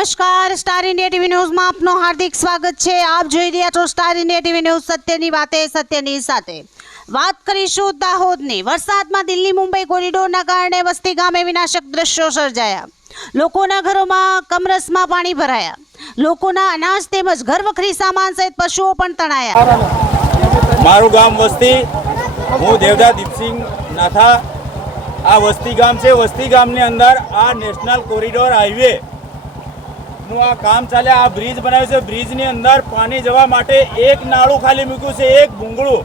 નમસ્કાર, star India TV ન્યૂઝમાં આપનું હાર્દિક સ્વાગત છે। આપ જોઈ રહ્યા છો સ્ટાર ઇન્ડિયા ટીવી ન્યૂઝ, સત્યની વાતે સત્યની સાથે। વાત કરીશું દાહોદની। વરસાદમાં દિલ્હી મુંબઈ કોરિડોરના કારણે વસ્તી ગામે વિનાશક દ્રશ્યો સર્જાયા। લોકોના ઘરોમાં કમરસમાં પાણી ભરાયા। લોકોના અનાજ તેમજ ઘરવખરી સામાન સહિત પશુઓ પણ તણાયા। મારું ગામ વસ્તી, હું દેવદા દીપસિંહ નાથા। આ વસ્તી ગામ છે। વસ્તી ગામની અંદર આ નેશનલ કોરિડોર હાઈવે નું આ કામ ચાલે। આ બ્રિજ બનાવ્યો છે। બ્રિજની અંદર પાણી જવા માટે એક નાળું ખાલી મૂક્યું છે, એક ભૂંગળું।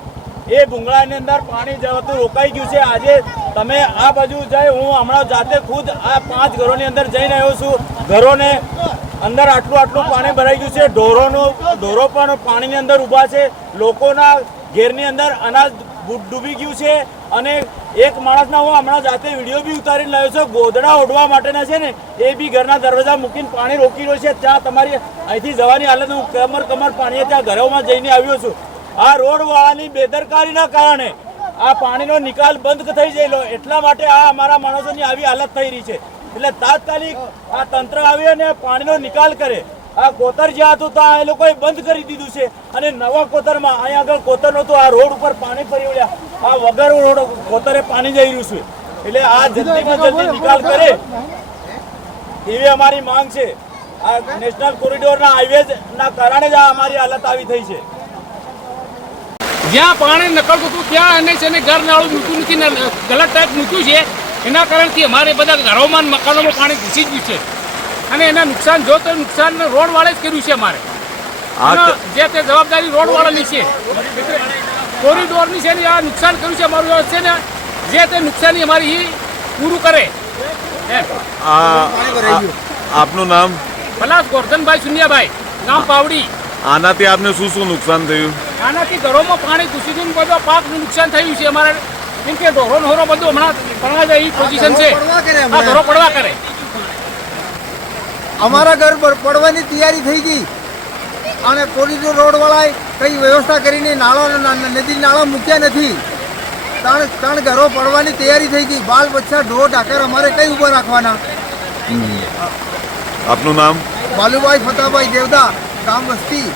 એ ભૂંગળાની અંદર પાણી જવાતું રોકાઈ ગયું છે। આજે તમે આ બાજુ જાય, હું હમણાં જાતે ખુદ આ 5 ઘરોની અંદર જઈને આવ્યો છું। ઘરોને અંદર આટલું પાણી ભરાઈ ગયું છે। ઢોરો પણ પાણીની અંદર ઊભા છે। લોકોના ઘેરની અંદર અનાજ ડૂબી ગયું છે। અને એક માણસના હું હમણાં જાતે વિડીયો બી ઉતારીને લાવ્યો છું। ગોદડા ઓઢવા માટેના છે ને, એ બી ઘરના દરવાજા મૂકીને પાણી રોકી રહ્યો છે। ત્યાં તમારી અહીંથી જવાની હાલત, હું કમર પાણીએ ત્યાં ઘરોમાં જઈને આવ્યો છું। આ રોડવાળાની બેદરકારીના કારણે આ પાણીનો નિકાલ બંધ થઈ ગયેલો, એટલા માટે આ અમારા માણસોની આવી હાલત થઈ રહી છે। એટલે તાત્કાલિક આ તંત્ર આવી અને પાણીનો નિકાલ કરે। આ કોતર જ્યાં હતું ત્યાં એ લોકોએ બંધ કરી દીધું છે અને નવા કોતરમાં અહીંયા આગળ કોતર નહોતું, આ રોડ ઉપર પાણી ફરી વળ્યા। આ વગર રોડ કોતરે પાણી જઈ રહ્યું છે। એટલે આ જલ્દીમાં જલ્દી નિકાલ કરે એવી અમારી માંગ છે। આ નેશનલ કોરિડોરના હાઈવેના કારણે જ આ અમારી હાલત આવી થઈ છે। જ્યાં પાણી નકળતું હતું ત્યાં એને છે ને ઘર નાળું મૂક્યું નથી ને ગલત ટાઈપ મૂક્યું છે। એના કારણથી અમારે બધા ઘરોમાં મકાનોમાં પાણી ઘૂસી ગયું છે અને એના નુકસાન જો તો નુકસાન રોડવાળે જ કર્યું છે। અમારે જે તે જવાબદારી રોડવાળાની છે, કોરિડોરની છે ને આ નુકસાન કર્યું છે અમારું છે ને, જે તે નુકસાની અમારી પૂરું કરે। આપનું નામ? પલાસ ગોરધનભાઈ સુનિયાભાઈ, ગામ પાવડી। આનાથી આપને શું શું નુકસાન થયું? આનાથી ઘરોમાં પાણી ઘૂસી ગયું, બધો પાકનું નુકસાન થયું છે અમારે। કેમ કે ઢોરો બધું હમણાં પડવા જાય એવી પોઝિશન છે। આ ઘરો પડવા કરે। અમારા ઘર પડવાની તૈયારી થઈ ગઈ અને કોરિડોર રોડવાળાએ કઈ વ્યવસ્થા કરીને નદી નાળા મૂક્યા નથી। ત્રણ ઘરો પડવાની તૈયારી થઈ ગઈ। બાલ બચ્ચા ઢોર ઢાકર અમારે કઈ ઊભા રાખવાના? આપનું નામ? બાલુભાઈ ફતાભાઈ દેવદા, ગામ વસ્તી।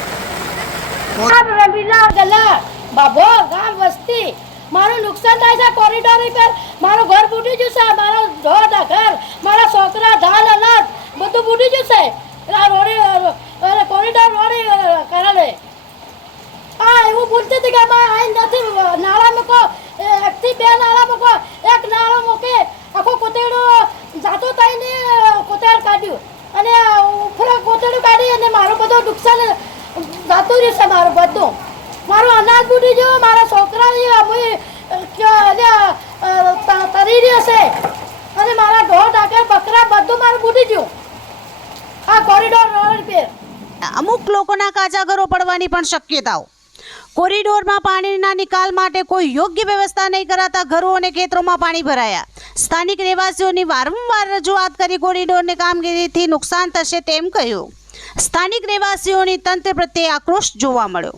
બાબો ગામ વસ્તી। મારું નુકસાન થાય છે કોરિડોર પર। મારું ઘર બુડી જશે, મારો ઢોર ઢાકર, મારા છોકરા ધાન અનાજ બધું બુડી જશે કોરિડોર રોડ કારણે। હા, એવું બોલતી હતી કે અહીં નથી નાળા મૂકો, 1 થી 2 નાળા મૂકો। એક નાળો મૂકે આખો કોતેડો જાતો થઈને કોતેડ કાઢ્યું અને ઉપર કોતેડું કાઢી અને મારું બધું નુકસાન જતું રહેશે। મારું બધું, મારું અનાજ બુડી ગયું, મારા છોકરા તરી રહેશે અને મારા ઢોર ઢાકર બકરા બધું મારું બુડી ગયું આ કોરિડોર રોડ પર। અમુક લોકોના કાચા ઘરો પડવાની પણ શક્યતાઓ। કોરિડોરમાં પાણીના નિકાલ માટે કોઈ યોગ્ય વ્યવસ્થા નહીં કરાતા ઘરો અને ખેતરોમાં પાણી ભરાયા। સ્થાનિક રહેવાસીઓની વારંવાર રજૂઆત કરી કોરિડોરની કામગીરીથી નુકસાન થશે તેમ કહ્યું। સ્થાનિક રહેવાસીઓની તંત્ર પ્રત્યે આક્રોશ જોવા મળ્યો।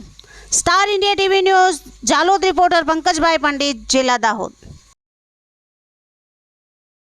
Star India TV news, Jhalod reporter Pankajbhai Pandit, જિલ્લા દાહોદ।